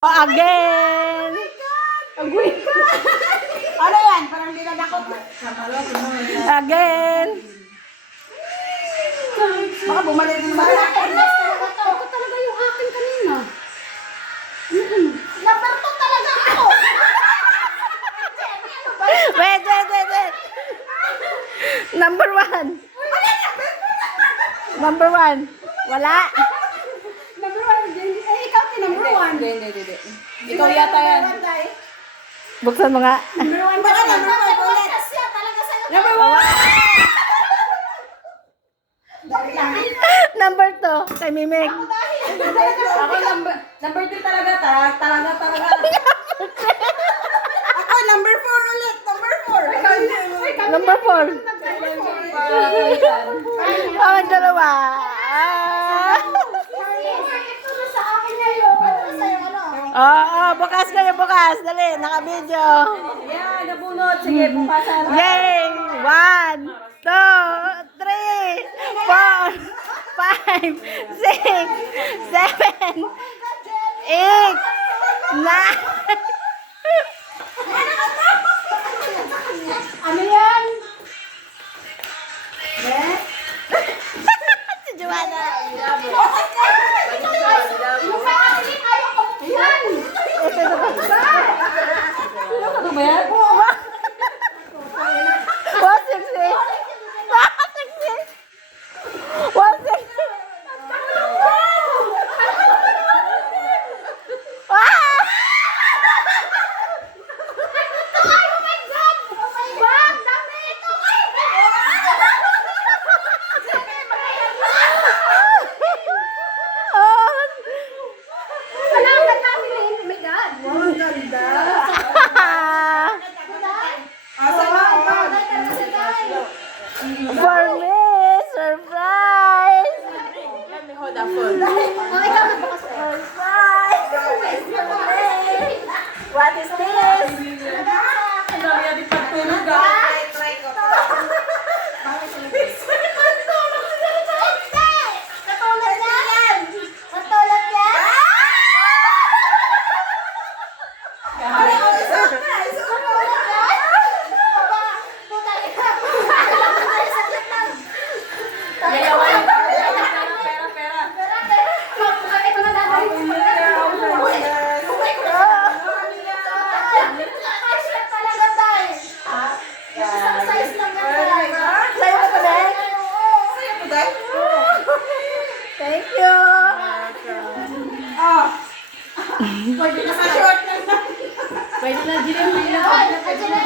Again! Agwin ka! Ano yan? Parang dinadakot. Again! Baka bumalik ng bala. Ito talaga yung akin kanina. Number 2 talaga ako. Wait. Number 1. Number 1. Wala. Number 1. Ikaw din number 1. Hindi. Ikaw yata yan. Buksan mo nga. Number 1. Baka number 1 ulit. Siya talaga sa'yo. Number 1! Number 2. Kay Mimik. Ako number 2 talaga. Talaga. Ako number 4 ulit. Number 4. Number 4. Ang dalawa. Ito na sa akin ngayon. Ano na sa'yo? Ano? Bukas kayo, bukas. Dali, naka-video. Yan, nabunot. Sige, bukasan. Yay! 1, 2, 3, 4, 5, 6, 7, 8, 9. Ano yan? Si Joanna. Yung sa akin, ayaw ko yan. Ano ba yan? 160. 160. For me, surprise! Let me hold that phone. Surprise! What is this? Ang dami natin pagtulog Try ko. Katulad yan. Katulad yan. Yayawan. Pera. Sa'yo ba ito, Bek? Thank you! Pwede na sa short na. Pwede na,